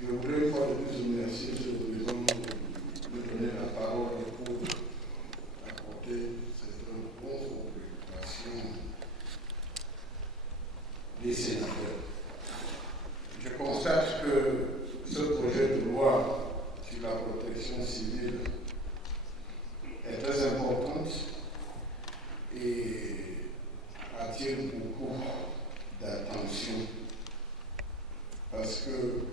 Je voudrais une fois de plus remercier M. le Président de me donner la parole pour apporter cette réponse aux préoccupations des sénateurs. Je constate que ce projet de loi sur la protection civile est très importante et attire beaucoup d'attention parce que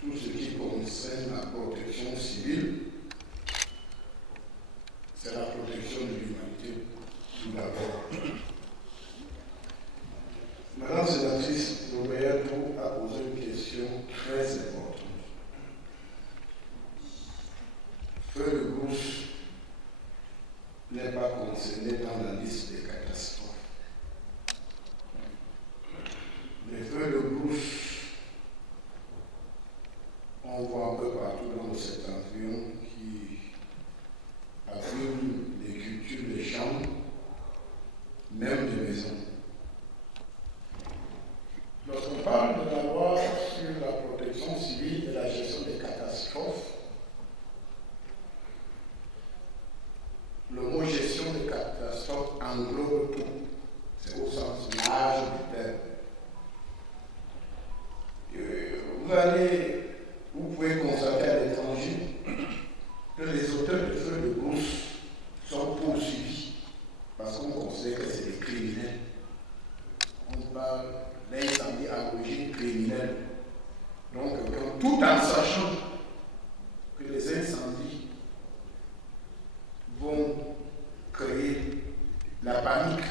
tout ce qui concerne la protection civile, c'est la protection de l'humanité tout d'abord. Madame la sénatrice Roberto a posé une question très importante. Feu de brousse n'est pas concerné dans la liste des catastrophes. Les feux de brousse, on voit un peu partout dans le septentrion qui abîment les cultures, les champs, même les maisons. Lorsqu'on parle de la loi sur la protection civile et la gestion des catastrophes, le mot gestion des catastrophes englobe tout. C'est au sens large du terme. Vous pouvez constater à l'étranger que les auteurs de feux de brousse sont poursuivis parce qu'on considère que c'est des criminels. On parle d'incendie à l'origine criminelle. Donc, tout en sachant que les incendies vont créer la panique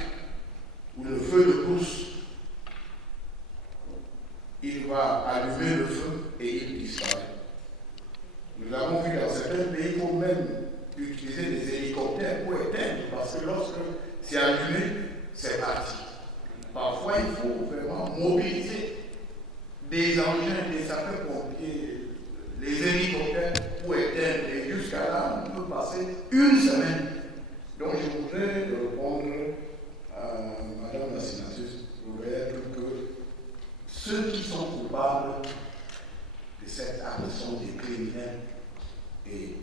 ou le feu de brousse, il va allumer le feu et il disparaît. Nous avons vu dans certains pays, il faut même utiliser des hélicoptères pour éteindre, parce que lorsque c'est allumé, c'est parti. Parfois, il faut vraiment mobiliser des engins, des sapeurs-pompiers, les hélicoptères pour éteindre. Et jusqu'à là, on peut passer une semaine. Donc, je voudrais répondre à Madame la sénatrice Robert que ceux qui sont coupables de cette acte sont des criminels et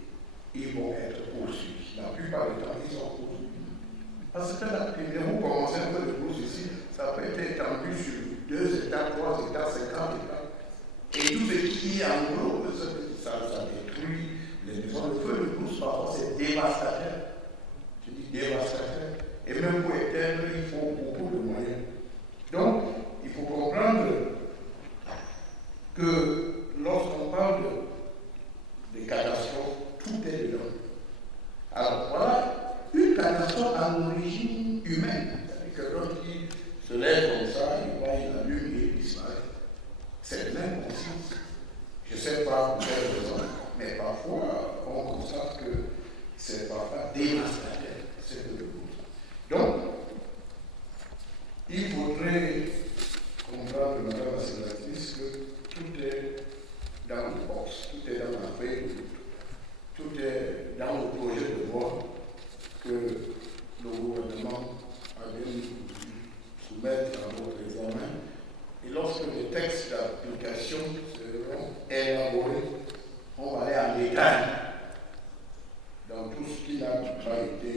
ils vont être poursuivis. La plupart du temps, ils sont poursuivis. Parce que la criminelle, vous commencez un peu de brousse ici, ça peut être étendu sur 2 états, 3 états, 50 états. Et tout ce qui englobe, ça détruit les maisons. Le feu de brousse, parfois, c'est dévastateur. Je dis dévastateur. Et même pour éteindre, il faut beaucoup de moyens. Donc, il faut comprendre que lorsqu'on parle des catastrophes, tout est dedans. Alors voilà, une catastrophe à l'origine humaine. C'est-à-dire que lorsqu'il se lève comme ça, il voit, il allume et il disparaît. C'est l'inconscience. Je ne sais pas pour quelle raison, mais parfois on constate que c'est parfois dévastateur. C'est de l'eau. Donc, il faudrait comprendre, Madame la sénatrice, que tout est dans le box, tout est dans la feuille, tout est dans le projet de loi que le gouvernement a bien soumettre à votre examen. Et lorsque les textes d'application seront élaborés, on va aller en détail dans tout ce qui n'a pas été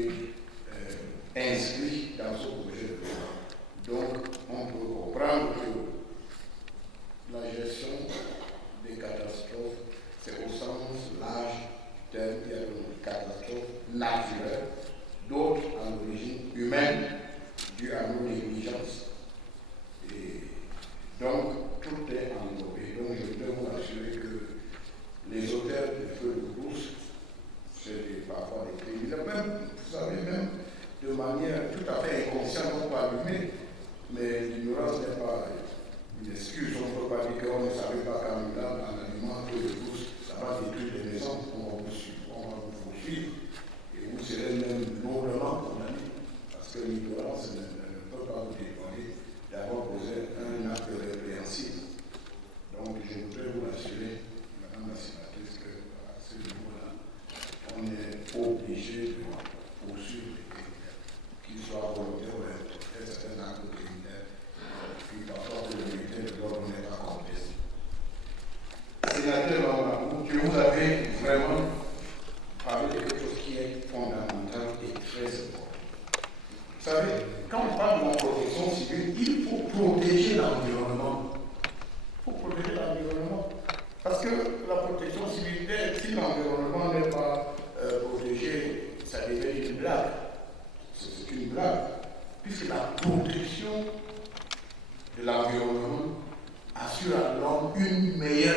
inscrit dans ce projet de loi. Donc, on peut comprendre que la gestion des catastrophes, c'est au sens large du terme. Il y a des catastrophes naturelles, d'autres à l'origine humaine, dues à nos négligences. Et donc, tout est englobé. Donc, je peux vous assurer que les auteurs des feux de brousse, c'est parfois des criminels, même, vous savez, même de manière tout à fait inconsciente, on peut allumer. Mais l'ignorance n'est pas une excuse. On ne peut pas dire qu'on ne savait pas qu'en allumant un feu de brousse, ça va détruire les maisons. On va vous poursuivre et vous serez même lourdement condamné. Parce que l'ignorance ne peut pas vous dévoiler d'avoir posé un acte répréhensible. Donc je voudrais vous assurer, Madame la sénatrice, qu'à ce niveau-là, on est obligé de poursuivre les criminels, qu'ils soient volontaires ou involontaires. C'est un acte criminel qui parfois pour le militaire de l'ordre n'est pas compté.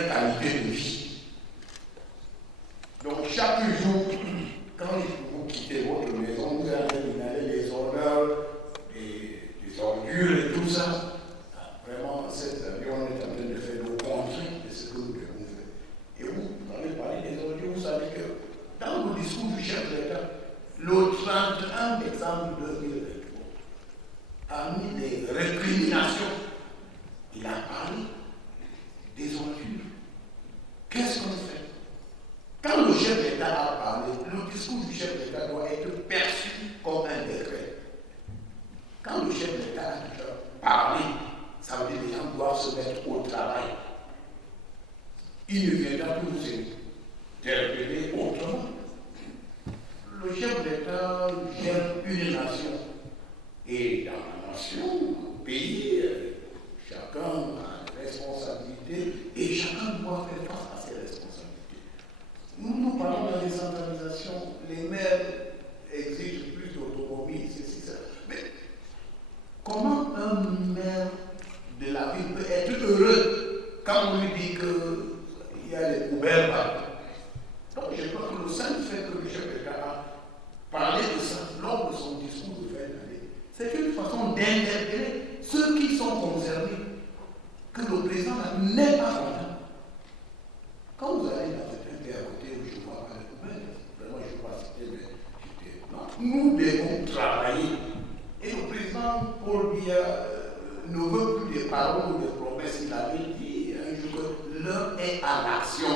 meilleure qualité de vie. Donc chaque jour, quand vous quittez votre maison, vous allez inhaler les odeurs, des ordures et tout ça. Vraiment, cet avion est en train de faire le contraire de ce que nous devons faire. Et vous avez parlé des ordures, vous savez que dans le discours du chef de l'État, le 31 décembre 2023, parmi les récriminations, il a parlé des ordures. Qu'est-ce qu'on fait? Quand le chef d'État a parlé, le discours du chef d'État doit être perçu comme un décret. Quand le chef d'État a parlé, ça veut dire que les gens doivent se mettre au travail. Il ne viendra plus vous interpeller autrement. Le chef d'État gère une nation. Et dans la nation, au pays, chacun a une responsabilité et chacun doit faire face à ses responsabilités. Nous parlons de la décentralisation. Les maires exigent plus d'autonomie, ceci, ça. Mais comment un maire de la ville peut être heureux quand on lui dit qu'il y a des poubelles partout? Donc je crois que le simple fait que le chef d'État a parlé de ça lors de son discours de fin d'année, c'est une façon d'interpeller ceux qui sont concernés, que le président n'est pas content. Quand vous allez dans certains pays à côté où je ne vois pas les poubelles, vraiment je ne vais pas citer, mais nous devons travailler. Et le président Paul Biya ne veut plus des paroles ou des promesses. Il avait dit un jour que l'heure est à l'action.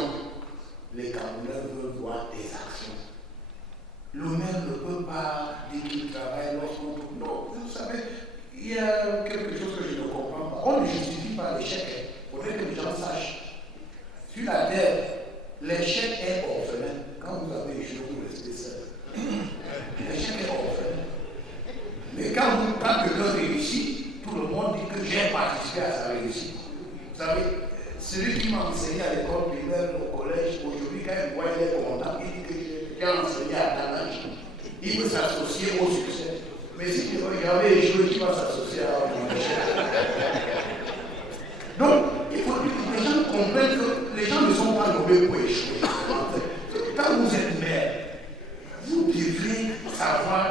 Les Camerounais veulent voir des actions. Le maire ne peut pas dire qu'il travaille lorsqu'on... Non, vous savez, il y a quelque chose que je ne comprends pas. On ne justifie pas l'échec. Il faudrait que les gens sachent. Sur la terre, l'échec est orphelin. Quand vous avez échoué, vous restez seul. L'échec est orphelin. Mais quand quelqu'un réussit, tout le monde dit que j'ai participé à sa réussite. Vous savez, celui qui m'a enseigné à l'école primaire, au collège, aujourd'hui, quand il voit, il est content, il dit que j'ai enseigné à un âge. Il peut s'associer au succès. Mais si j'avais échoué, qui va s'associer à mon échec? Donc, il faut que les gens comprennent que les gens ne sont pas nommés pour échouer. Quand vous êtes maire, vous devez savoir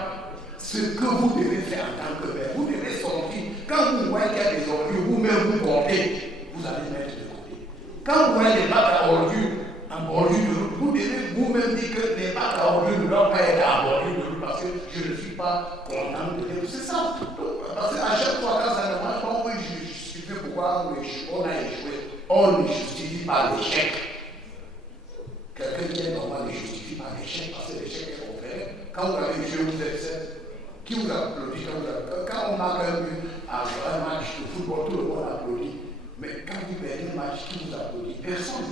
ce que vous devez faire en tant que maire. Vous devez sortir. Quand vous voyez qu'il y a des ordures, vous-même vous portez, vous allez mettre de côté. Quand vous voyez des bacs à ordures en bordure de route, vous devez vous-même dire que les bacs à ordures ne doivent pas être en bordure de route parce que je ne suis pas content de dire. C'est ça. Parce qu'à chaque fois, quand ça ne marche pas, on peut justifier pourquoi on a échoué. On ne justifie pas l'échec. Quelqu'un qui est normal ne justifie pas l'échec parce que l'échec est offert. Quand vous avez échoué, vous êtes seul. Qui vous applaudit quand on marque un but à un match de football, tout le monde applaudit. Mais quand vous perdez un match, qui vous applaudit? Personne.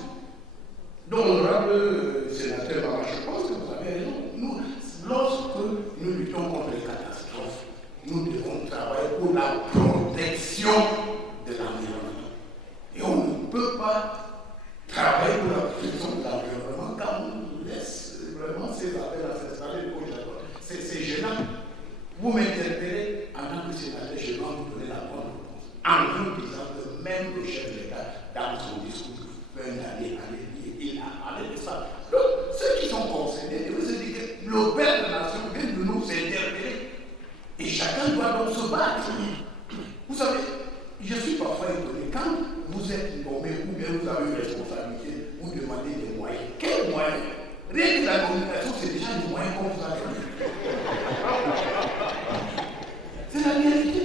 Donc, honorable sénateur Maman, je pense que vous avez raison. Nous, lorsque nous luttons contre les catastrophes, nous devons travailler pour la protection de l'environnement. Et on ne peut pas travailler pour la protection de l'environnement quand on laisse vraiment ces affaires s'installer de gauche à droite. C'est gênant. Vous m'interpellez en tant que sénateur, je vais vous donner la bonne réponse. En vous disant que même le chef de l'État, dans son discours de fin d'année, il a parlé de ça. Donc, ceux qui sont concernés, ils se disent que le père de la nation vient de nous interpeller. Et chacun doit donc se battre. Vous savez, je suis parfois étonné. Quand vous êtes nommé ou bien vous avez une responsabilité, vous demandez des moyens. Quels moyens? Rien que la communication, c'est déjà des moyens qu'on vous a donné. C'est la vérité.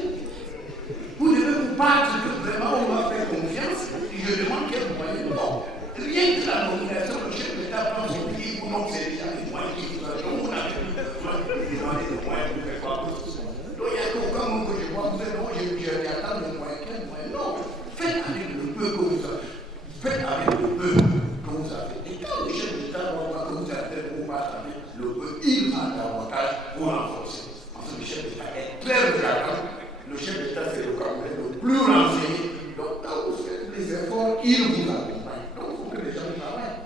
Vous devez vous battre que vraiment on va faire confiance. Et je demande quels moyens. Non. Rien que la nomination, le chef de l'État prend son pied pour nous, c'est déjà des moyens qui vous a donné. On a demander des moyens pour faire quoi que ce soit. Donc il y a aucun mot que je vois, vous dites non, je attends des moyens. Quels moyens? Non. Faites avec le peu que vous avez. Faites avec le peu que vous avez. Et quand le chef de l'État voit que vous avez pour battre avec le peu, il va davantage vous renforcer. Parce que le chef d'État est très regardant. Le chef d'État, c'est le Camerounais le plus renseigné. Donc, quand vous faites des efforts, il vous accompagne. Donc, il faut que les gens travaillent.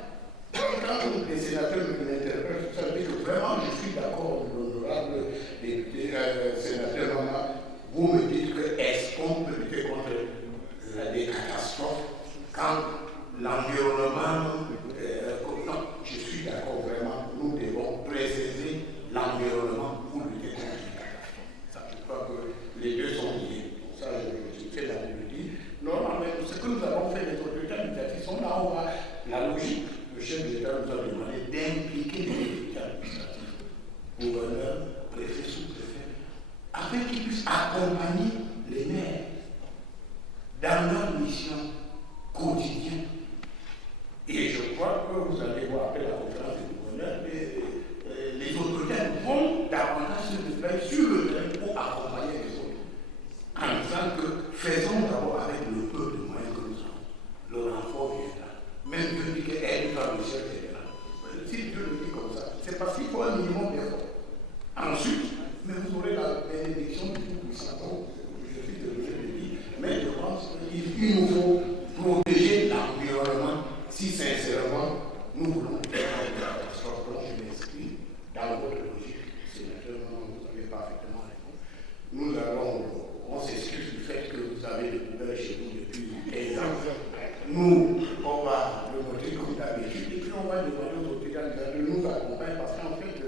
Quand les sénateurs m'interpellent, ça veut dire que vraiment, je suis d'accord, l'honorable député, sénateur Mama, vous me dites que est-ce qu'on peut lutter contre des catastrophes quand l'environnement, non, je suis d'accord vraiment, nous devons préserver l'environnement pour lutter contre les catastrophes. Ça, je crois que les deux sont liés. Donc ça, je fais la dire. Normalement, ce que nous avons fait, les autorités administratives sont là où la logique, le chef de l'État nous a demandé d'impliquer les autorités administratives, gouverneurs, préfets, sous-préfets, afin qu'ils puissent accompagner les maires dans leur mission quotidienne. Et je crois que vous allez voir après la conférence des gouverneurs, les autorités vont davantage se déployer sur le terrain pour accompagner les autres. En disant que faisons d'abord avec le peu de moyens que nous avons. Le renfort viendra. Même Dieu dit qu'elle va le ciel, etc. Si Dieu le dit comme ça, c'est parce qu'il faut un minimum d'effort. Ensuite, mais vous aurez la bénédiction du Tout-Puissant. Je suis désolé de le dire, mais je pense qu'il nous faut protéger l'environnement si sincèrement nous voulons faire une catastrophe. Donc je m'exprime dans votre logique, sénateur, vous avez parfaitement raison. Nous on s'excuse du fait que vous avez découvert chez nous depuis 15 ans. Nous, on va le montrer comme d'habitude, et puis on va demander aux autorités de nous accompagner parce qu'en fait,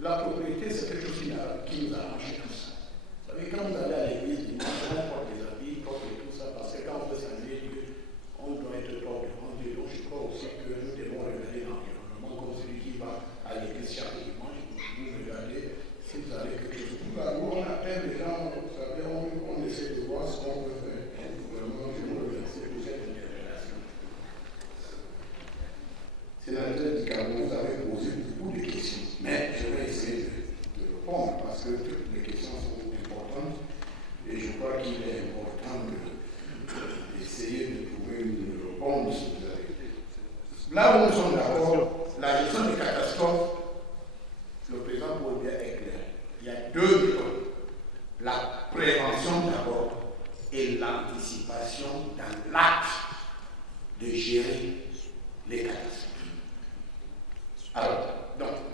la propriété, c'est quelque chose qui nous arrange tous. Vous savez, quand vous allez à l'église, dimanche, on porte des habits, porte tout ça, parce que quand on veut saluer Dieu, on doit être propre devant Dieu. Donc je crois aussi que nous devons regarder l'environnement comme celui qui va à l'église chaque dimanche. Vous regardez si vous avez quelque chose. Tout à l'heure, on appelle les gens, vous savez, on essaie de voir ce qu'on peut faire. Donc vraiment, je vous remercie pour cette interpellation. Sénateur du Cameroun, vous avez posé beaucoup de questions, mais je vais essayer de répondre parce que toutes les questions sont importantes et je crois qu'il est important d'essayer de trouver une réponse. Là où nous sommes d'accord, la gestion des catastrophes, le président Paul Biya est clair. Il y a deux méthodes. La prévention d'abord et l'anticipation dans l'acte de gérer les catastrophes. Alors,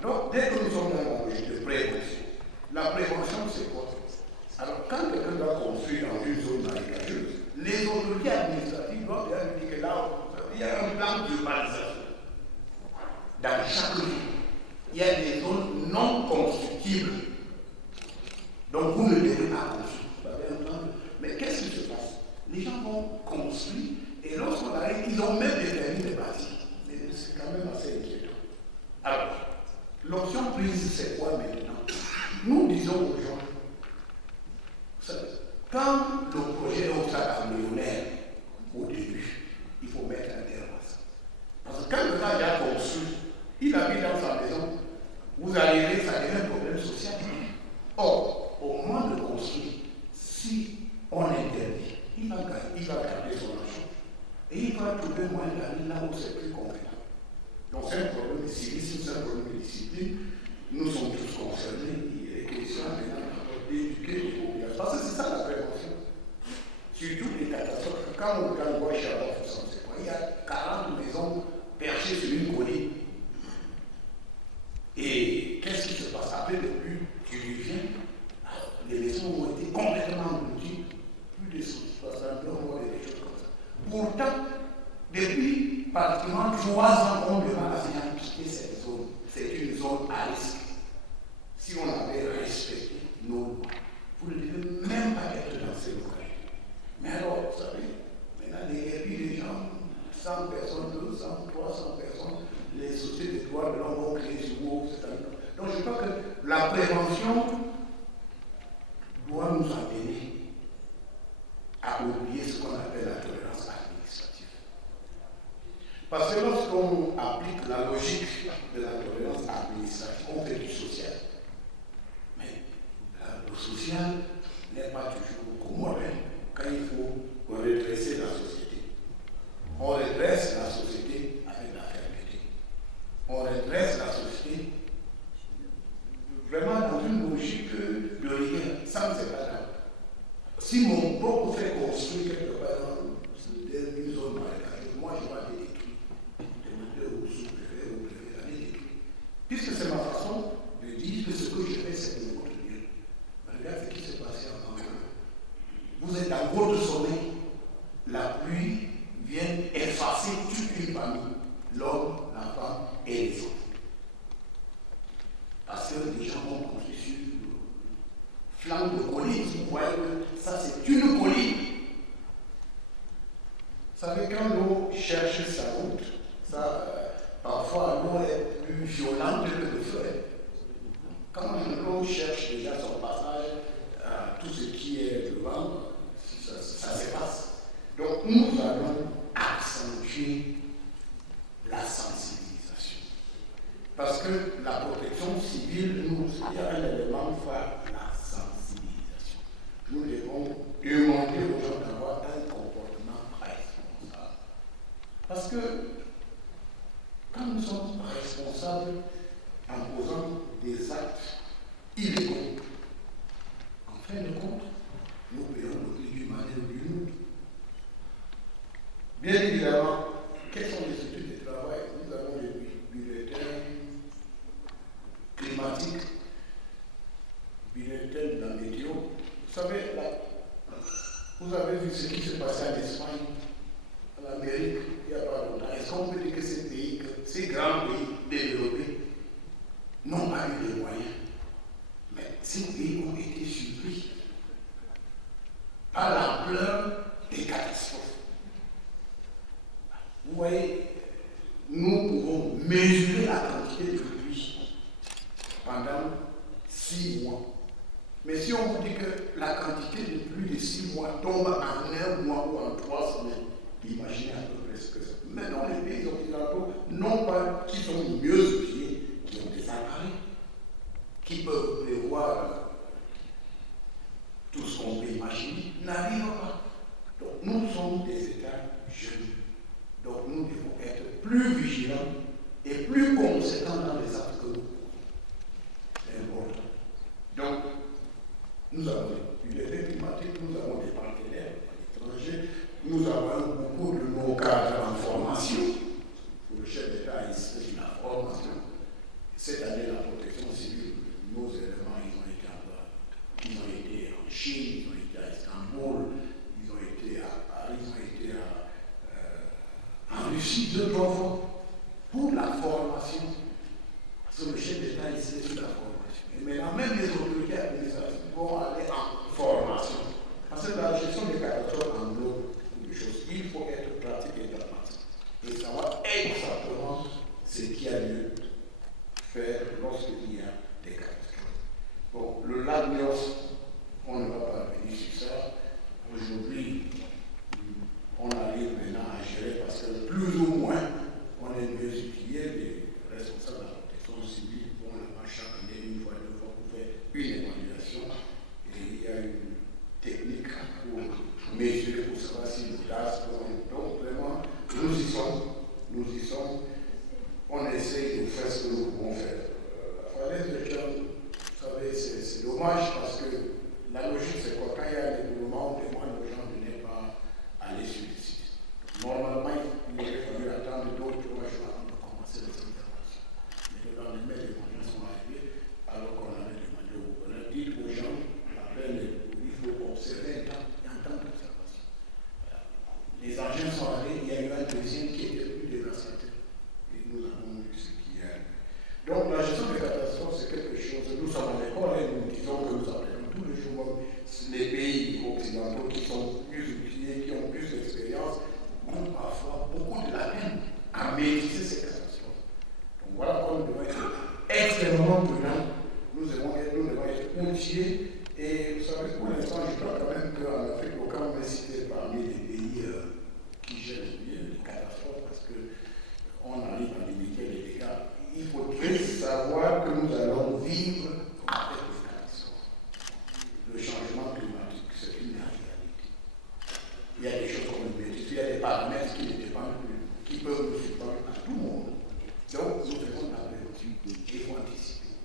donc, dès que nous sommes dans la logique de prévention, la prévention c'est quoi? Alors, quand quelqu'un doit construire dans une zone marécageuse, les autorités administratives doivent bien dire que là, il y a un plan d'urbanisation. Dans chaque ville, il y a des zones non constructibles. Donc, vous ne devez pas construire. Vous avez un plan. Mais qu'est-ce qui se passe? Les gens vont construire et lorsqu'on arrive, ils ont même des permis de bâtir. Mais c'est quand même assez inquiétant. Alors, l'option prise, c'est quoi maintenant? Nous disons aux gens, quand le projet est au stade embryonnaire, au début, il faut mettre un terme à ça. Parce que quand le gars a construit, il habite dans sa maison, vous arrivez, ça devient un problème social. Or, au moment de construire, si on interdit, il va garder son argent. Et il va trouver moyen d'aller là où c'est plus convenable. Donc c'est un problème de civisme, c'est un problème de discipline. Nous sommes tous concernés. Il est question maintenant d'éduquer les populations. Parce que c'est ça la prévention. Surtout les catastrophes. Quand on regarde Bois Chabot, il y a 40 maisons perchées sur une colline. Et qu'est-ce qui se passe? Après, depuis tu reviens, les maisons ont été complètement englouties. Plus de 60 morts et des choses comme ça. Pourtant, depuis pratiquement 3 ans, on demande à venir quitter cette zone. C'est une zone à risque. Si on avait respecté nos lois, vous ne devez même pas être dans ces localités. Mais alors, vous savez, maintenant, et puis les gens, 100 personnes, 200, 300 personnes, les sociétés de droits de l'homme vont créer sur vous, etc. Donc je crois que la prévention doit nous amener à oublier ce qu'on appelle la tolérance administrative. Parce que lorsqu'on applique la logique de la tolérance administrative, on fait du social. Mais le social n'est pas toujours commode quand il faut redresser la société. On redresse la société avec la fermeté. On redresse la société vraiment dans une logique de rigueur. Ça ne c'est pas grave. Si mon propre fait construire quelque part dans une zone marécageuse, moi je vais aller détruire. Demander aux sous-préfets, aux préfets d'aller détruire. Puisque c'est ma façon de dire que ce que je fais, c'est de votre bien. Regarde ce qui s'est passé en Angola. Vous êtes dans votre sommeil, la pluie vient effacer famille, l'homme, la femme et les enfants. Parce que les gens ont construit sur flanc de colline. Vous voyez que ça, c'est une colline. Vous savez, quand l'eau cherche sa route, ça, parfois l'eau est plus violente que le feu. Quand l'eau cherche déjà son passage, tout ce qui est devant, ça s'efface. Donc nous allons accentuer la sensibilisation. Parce que la protection civile, il y a un élément phare, la sensibilisation. Nous devons demander aux gens d'avoir un comportement responsable. Parce que quand nous sommes responsables en posant des actes illégaux, en fin de compte, nous payons le prix d'une manière ou d'une autre. Bien évidemment, quelles sont les études de travail? Nous avons les bulletins climatiques, bulletins de la météo. Vous savez, là, vous avez vu ce qui se passait en Espagne, en Amérique, il n'y a pas longtemps. Est-ce qu'on peut dire que ces pays, ces grands pays développés, n'ont pas eu les moyens? Mais ces pays ont été surpris par l'ampleur des catastrophes. Vous voyez, nous pouvons mesurer la quantité de pluie pendant 6 mois. Mais si on vous dit que la quantité de pluie de 6 mois tombe en 1 mois ou en 3 semaines, imaginez à peu près ce que c'est. Maintenant, les pays occidentaux, non pas qui sont mieux outillés, qui ont des appareils, qui peuvent prévoir tout ce qu'on peut imaginer, n'arrivent pas. Donc, nous sommes des États jeunes. Donc, nous devons être plus vigilants et plus conséquents dans les actes que nous posons. C'est important. Donc, nous avons des bulletins climatiques, nous avons des partenaires à l'étranger, nous avons beaucoup de nos cadres en formation. Pour le chef d'État, ici, c'est la formation. Cette année, la protection civile, nos éléments, ils ont été en Chine, ils ont été à Istanbul, ils ont été à Paris, ils ont été en Russie 2-3 fois pour la formation. Parce que le chef d'État ici, c'est sur la formation. Et maintenant, même les autorités administratives vont aller en formation. Parce que la gestion des catastrophes englobe beaucoup de choses. Il faut être pratique et pragmatique. Et savoir exactement ce qui a lieu faire lorsqu'il y a des catastrophes. Bon, le lac Nyos, on ne va pas revenir sur ça. Aujourd'hui, on arrive maintenant à gérer parce que plus ou moins, on est mieux outillés. Les responsables de la protection civile vont là-bas chaque année, 1 fois, 2 fois, pour faire une évaluation. Et il y a une technique pour mesurer, pour savoir si le gaz tourne. Donc vraiment, nous y sommes. On essaye de faire ce que nous pouvons faire. La falaise de John, vous savez, c'est dommage parce que la logique, c'est quoi? Quand il y a des mouvements, on demande aux gens de ne pas aller sur le site. Normalement, il aurait fallu attendre 2 ou 3 jours avant de commencer les interventions. Mais le lendemain, les moyens sont arrivés alors qu'on avait demandé au gouverneur. Dites aux gens, il faut observer un temps d'observation. Les engins sont allés, il y a eu un deuxième qui était plus dévastateur. Et nous avons vu ce qui est arrivé. Donc la gestion des catastrophes, c'est quelque chose. Nous sommes à l'école et nous disons que nous apprenons tous les jours les pays occidentaux qui sont plus outillés, qui ont plus d'expérience, ont parfois beaucoup de la peine à maîtriser ces catastrophes. Donc voilà pourquoi nous devons être extrêmement prudents. Nous devons être outillés. Et vous savez, pour l'instant, je crois quand même qu'en Afrique, aucun n'est cité parmi les pays qui gèrent bien les catastrophes parce qu'on arrive à limiter les dégâts. Il faudrait savoir que nous allons vivre avec les catastrophes. Le changement climatique, c'est une réalité. Il y a des choses qu'on ne maîtrise, il y a des paramètres qui ne dépendent plus, qui peuvent nous surprendre à tout monde. Donc, nous devons la prévention, il faut anticiper.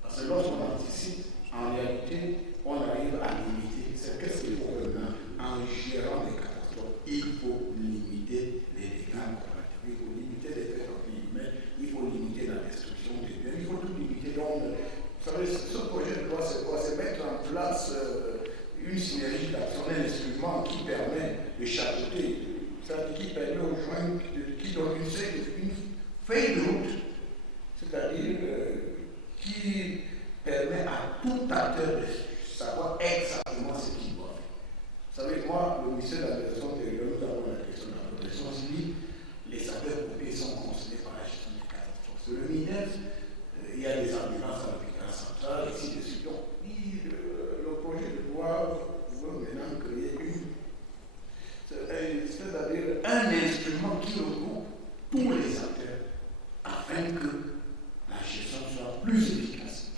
Parce que lorsqu'on anticipe, en réalité, on arrive à limiter. C'est qu'est-ce qu'il faut maintenant? En gérant les catastrophes, il faut limiter les dégâts collatéraux, il faut limiter les faits humains, il faut limiter la destruction. d'arriver aux gens qui donnent une feuille de route, c'est-à-dire qui permet à tout acteur de savoir exactement ce qu'il doit faire. Vous savez, moi, le ministère de la Direction territoriale, nous avons la question de la protection civile, les sapeurs-pompiers sont concernés par la gestion des catastrophes. Sur le MINEF, il y a des ambulances à l'hôpital central, et ainsi de suite. Donc, le projet de loi veut maintenant créer c'est-à-dire un instrument qui regroupe tous les acteurs afin que la gestion soit plus efficace.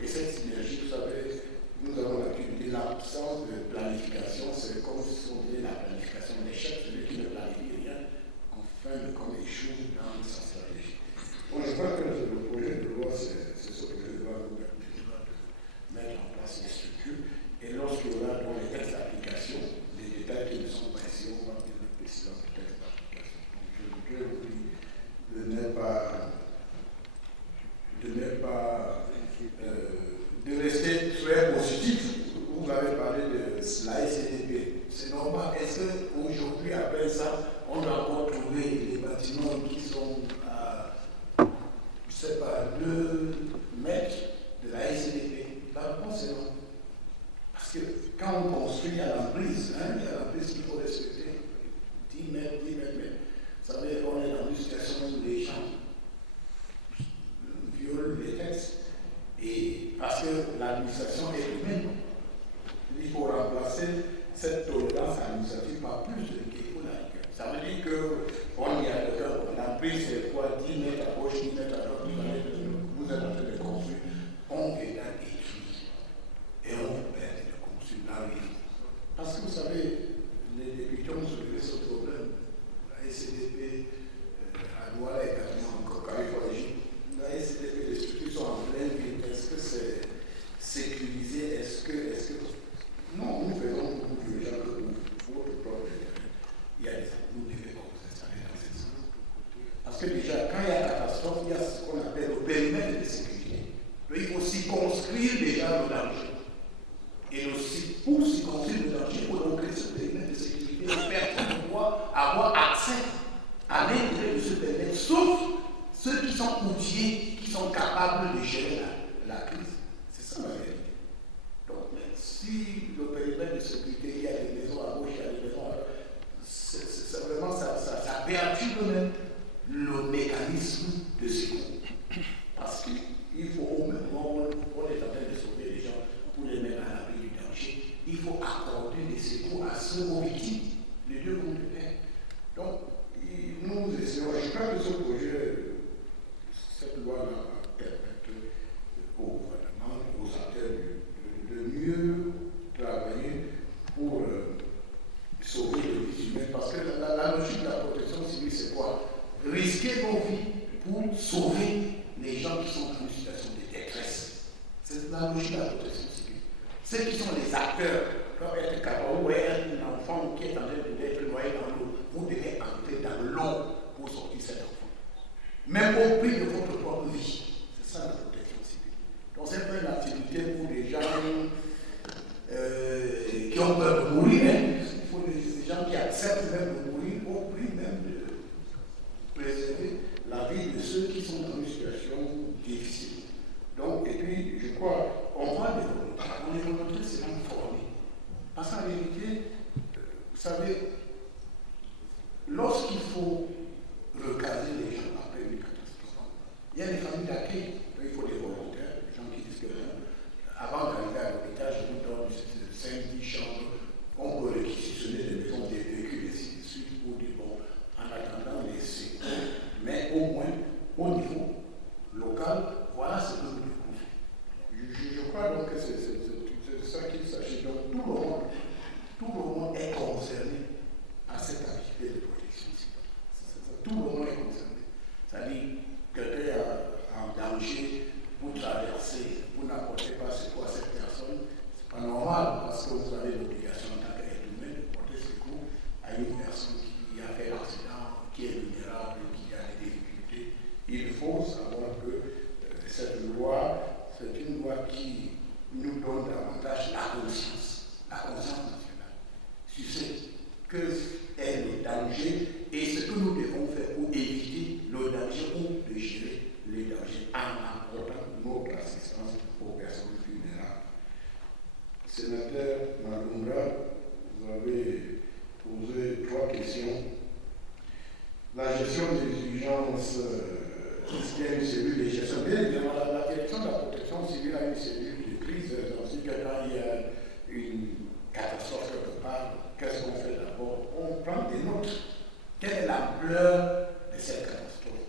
Et cette synergie, vous savez, nous avons l'habitude de l'absence de planification, c'est comme si on disait la planification d'échec, celui qui ne planifie rien, enfin, comme échoue dans sa stratégie. Bon, je crois que le projet de loi, c'est ce projet de loi nous permettra de mettre en place les structures, et lorsqu'il y aura dans les textes d'application, les détails qui ne sont pas ici, on va dire le président du texte d'application. Donc, je vous prie de ne rester très positif. Vous avez parlé de la SCDP. C'est normal. Est-ce qu'aujourd'hui, après ça, on doit encore trouver des bâtiments qui sont à, je ne sais pas, 2 mètres de la SCDP? La réponse est non. Parce que quand on construit à l'emprise, il y a l'emprise qu'il faut respecter. 10 mètres, 10 mètres, mètres. Vous savez, on est dans une situation où les gens violent les textes. Et parce que l'administration est humaine, il faut remplacer cette tolérance administrative par plus de qu'il la rigueur. Ça veut dire qu'on y a le cœur. L'emprise, c'est quoi? 10 mètres à gauche, 10 mètres à droite, vous êtes en train de construire. On est là détruit. Et on vous permet de construire là où il faut. Parce que vous savez, les députés ont soulevé ce problème. La SCDP, à Douala également, encore quand il faut agir. La SCDP, les structures sont en pleine ville. Est-ce que c'est sécurisé? Est-ce que. Non, nous faisons beaucoup de gens que votre propre. Il y a des nous devons vous installer dans cette zone. Parce que déjà, quand il y a catastrophe, il y a ce qu'on appelle le périmètre de sécurité. Donc, il faut circonscrire déjà le danger. Et aussi, pour circonscrire le danger, il faut donc créer ce périmètre de sécurité. Personne ne doit avoir accès à l'intérieur de ce périmètre, sauf ceux qui sont outillés, qui sont capables de gérer la crise. C'est ça la vérité. Donc, si le périmètre de sécurité, il y a des maisons à gauche, il y a des maisons à droite, c'est vraiment ça perturbe même le mécanisme de secours. Parce qu'il faut, au même moment où on est en train de sauver les gens pour les mettre à l'abri du danger, il faut accorder des secours à ceux aux victimes, les deux contre le père. Donc, nous essayons, je crois que ce projet, cette loi-là va permettre au gouvernement, aux acteurs de mieux travailler pour sauver les vies humaines. Parce que la logique de la protection civile, c'est quoi? Risquer nos vies pour sauver les gens qui sont dans une situation de détresse. C'est la logique de la protection civile. Ceux qui sont les acteurs doivent être capables. Vous voyez un enfant qui est en train d'être noyé dans l'eau, vous devez entrer dans l'eau pour sortir cet enfant. Même au prix de votre propre vie. C'est ça la protection civile. Donc c'est pas une activité pour les gens qui ont peur de mourir. Il faut des gens qui acceptent même de mourir au prix même de préserver la vie de ceux qui sont dans une situation difficile. Donc, et puis, je crois, on va les volontaires. On est volontaires, c'est même formé. Parce qu'en réalité, vous savez, lorsqu'il faut recaser les gens après une catastrophe, il y a des familles d'accueil. Il faut des volontaires, des gens qui disent que avant d'arriver à l'hôpital, je vous donne 5-10 chambres, on peut réquisitionner des maisons, des véhicules, et ainsi de suite, pour dire, bon, en attendant les secours, mais au moins, au niveau local, voilà ce que nous découvrons. Je crois donc que c'est de ça qu'il s'agit. Donc tout le monde est concerné à cette activité de protection civile. C'est la gestion des urgences, il y a une cellule de gestion. Bien évidemment, la direction de la protection civile a une cellule de crise, ainsi que quand il y a une catastrophe quelque part, qu'est-ce qu'on fait d'abord? On prend des notes. Quelle est l'ampleur de cette catastrophe?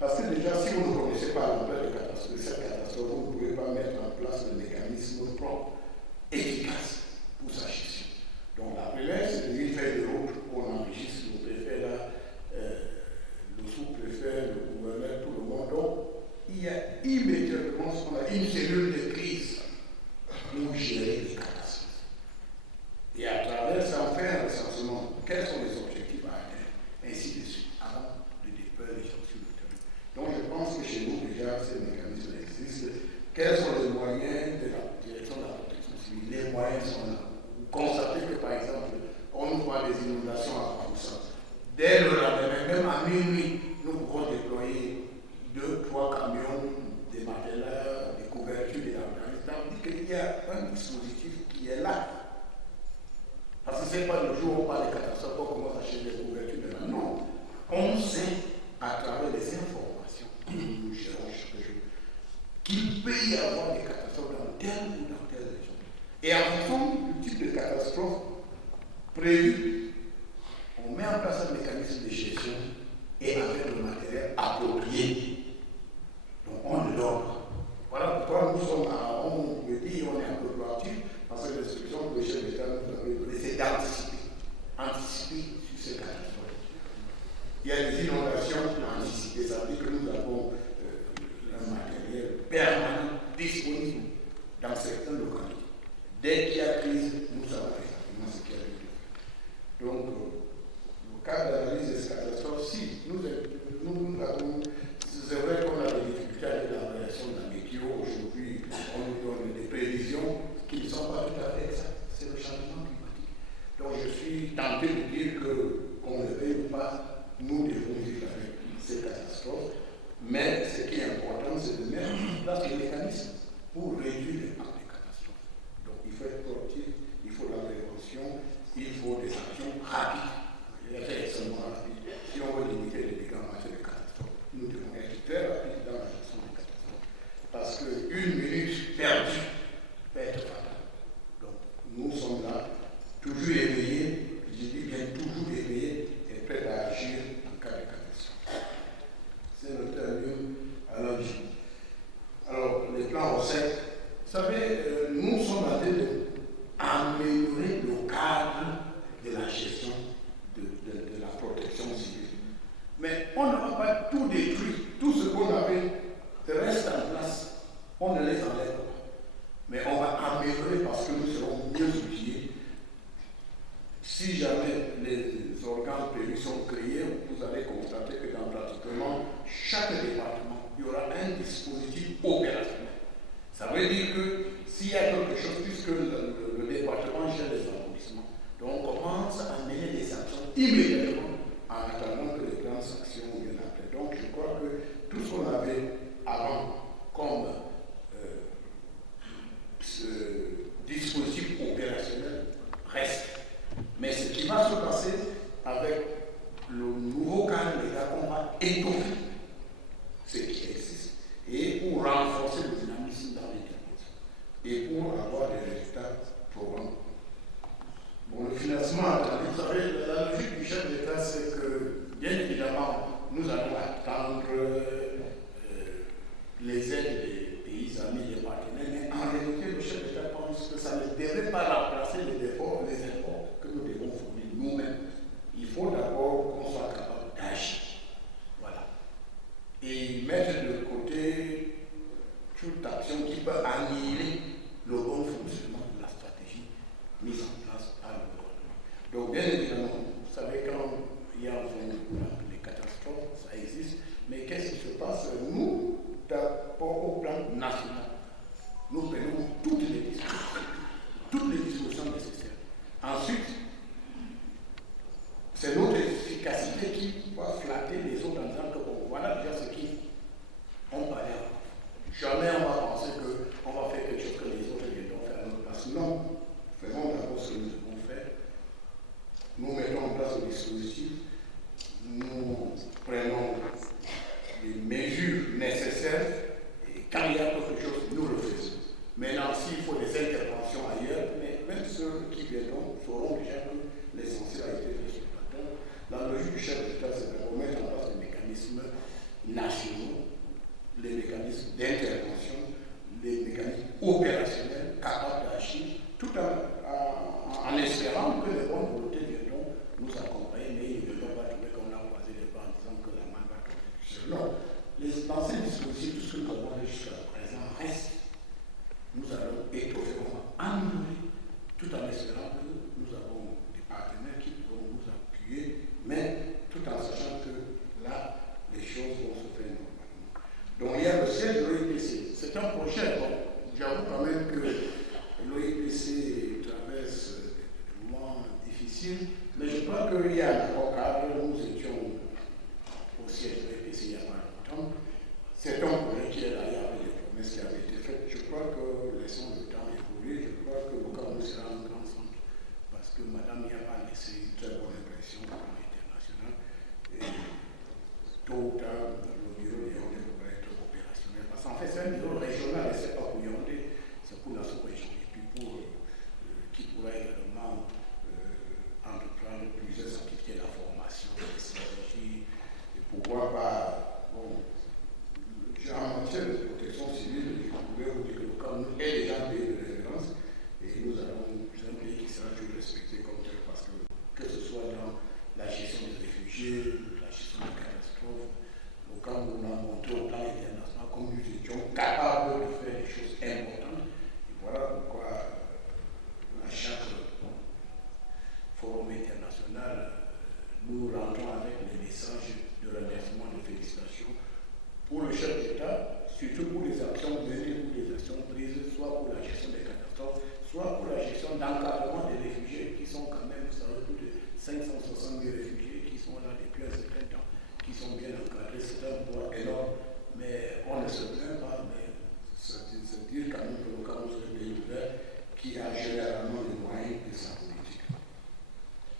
Parce que déjà, si vous ne connaissez pas l'ampleur de cette catastrophe, vous ne pouvez pas mettre en place le mécanisme propre, efficace pour sa gestion. Donc la première, c'est de faire de route où on enregistre le préfet là, le sous-préfet, le gouverneur, tout le monde. Donc il y a immédiatement ce qu'on a une cellule de crise pour gérer les catastrophes. Et à travers ça, on fait un recensement. Quels sont les objectifs à atteindre? Ainsi de suite, avant de déployer les gens sur le terrain. Donc je pense que chez nous, déjà, ces mécanismes existent. Quels sont les moyens de la direction de la protection civile? Les moyens sont là. Vous constatez que, par exemple, on voit des inondations à Koussa. Dès le lendemain, même à minuit, nous pouvons déployer 2-3 camions, des matelas, des couvertures, des organismes. Ça veut dire qu'il y a un dispositif qui est là. Parce que ce n'est pas le jour où on parle de catastrophe, on commence à acheter des couvertures de la. Non. On sait, à travers les informations que nous gérons chaque jour, qu'il peut y avoir des catastrophes dans telle ou dans telle région. Et en fonction du type de catastrophe prévu, on met en place un mécanisme de gestion et avec le matériel approprié. Donc on le donne. Voilà pourquoi nous sommes à, on me dit, on est un peu proactif, parce que l'instruction que le chef d'État nous avait donnée, c'est d'anticiper. Anticiper sur ces catastrophes. Il y a des inondations anticipées, ça veut dire que nous avons un matériel permanent disponible dans certaines localités. Dès qu'il y a crise, nous savons exactement ce qu'il y a lieu de faire. Donc, le cas d'analyse des catastrophes, si nous avons, c'est vrai qu'on a des difficultés avec la variation de la météo. Aujourd'hui, on nous donne des prévisions qui ne sont pas tout à fait exactes. C'est le changement climatique. Donc, je suis tenté de dire que, qu'on ne le veuille pas, nous devons vivre avec ces catastrophes. Mais ce qui est important, c'est de mettre en place des mécanismes pour réduire l'impact des catastrophes. Donc il faut être proactif, il faut la prévention, il faut des actions rapides. Il y a des extrêmement rapides. Si on veut limiter les dégâts en matière de catastrophes, nous devons être très rapides dans la gestion des catastrophes. Parce qu'une minute perdue peut être fatale. Donc nous sommes là, toujours éveillés, je dis bien toujours éveillés et prêts à agir en cas de catastrophe. C'est le terme à la vie. Alors, les plans recettes, vous savez, nous sommes en train d'améliorer le cadre de la gestion de la protection civile. Mais on ne va pas tout détruire. Tout ce qu'on avait reste en place. On ne les enlève pas. Mais on va améliorer parce que nous serons mieux outillés. Si jamais les organes prévus sont créés, vous allez constater que dans pratiquement chaque département, il y aura un dispositif opérationnel. Ça veut dire que s'il y a quelque chose, puisque le département gère les arrondissements, donc on commence à mener des actions immédiatement en attendant que les grandes actions viennent après. Donc je crois que tout ce qu'on avait avant comme dispositif opérationnel reste. Mais ce qui va se passer avec le nouveau cadre légal, on va étoffer ce qui existe et pour renforcer le dynamisme dans l'intervention et pour avoir des résultats probants. Bon, le financement attendu, vous savez, la logique du chef d'État, c'est que, bien évidemment, nous allons attendre les aides des pays amis, des partenaires, mais en réalité, le chef d'État pense que ça ne devrait pas remplacer les efforts que nous devons fournir nous-mêmes. Il faut d'abord qu'on soit capable d'agir. Voilà. Et mettre de côté toute action qui peut annihiler le bon fonctionnement de la stratégie mise en place par le gouvernement. Donc, bien évidemment, vous savez, quand il y a les catastrophes, ça existe, mais qu'est-ce qui se passe? Nous, d'abord au plan national, nous prenons toutes les dispositions nécessaires. Ensuite, c'est notre efficacité qui va flatter les autres en disant que bon, voilà déjà ce qu'on parlait avant. Jamais on va penser qu'on va faire quelque chose que les autres viendront faire à notre place. Non, faisons d'abord ce que nous devons faire. Nous mettons en place le dispositif, nous nationaux, les mécanismes d'intervention, les mécanismes opérationnels capables d'agir, tout en espérant que les bonnes volontés viendront nous accompagner, mais ils ne viendront pas trouver qu'on a croisé les bras en disant que la main va tomber du ciel. Non, dans ces dispositifs, tout ce que nous avons fait jusqu'à présent reste. Nous allons étoffer, on va améliorer, tout en espérant que nous avons des partenaires qui pourront nous appuyer, mais tout en sachant que là, les choses vont se faire normalement. Donc il y a le siège de l'OIPC. C'est un projet, bon, j'avoue quand même que l'OIPC traverse des moments difficiles, mais je crois qu'il y a un accord cadre. Nous étions au siège de l'OIPC il n'y a pas longtemps. C'est un projet qui est là, il y avait des promesses qui avaient été faites. Je crois que laissons le temps évoluer. Je crois que le Cameroun sera un grand centre parce que Mme Yaba a laissé une très bonne impression au plan international. Et tôt ou tard, le bureau de Yaoundé pourrait être opérationnel. Parce qu'en fait, c'est un bureau régional et ce n'est pas pour Yaoundé, c'est pour la sous-région. Et puis qui pourrait également entreprendre plusieurs activités, la formation, les stratégies, et pourquoi pas, bon, en matière de protection civile, je pourrais vous dire que le Cameroun est déjà un pays de référence et nous allons, c'est un pays qui sera toujours respecté comme tel parce que ce soit dans la gestion des réfugiés, la gestion des catastrophes, le Cameroun a montré au plan international comme nous étions capables de faire des choses importantes. Et voilà pourquoi à chaque forum international, nous rentrons avec les messages de remerciement, de félicitations pour le chef d'État, surtout pour les actions menées, pour les actions prises, soit pour la gestion des catastrophes, soit pour la gestion d'encadrement des réfugiés qui sont quand même, vous savez, plus de 560 000 réfugiés qui sont là depuis un certain temps, qui sont bien encadrés. C'est un poids énorme, mais on ne se plaint pas, mais c'est dire quand même que le Cameroun est un pays ouvert qui a généralement les moyens de s'appuyer.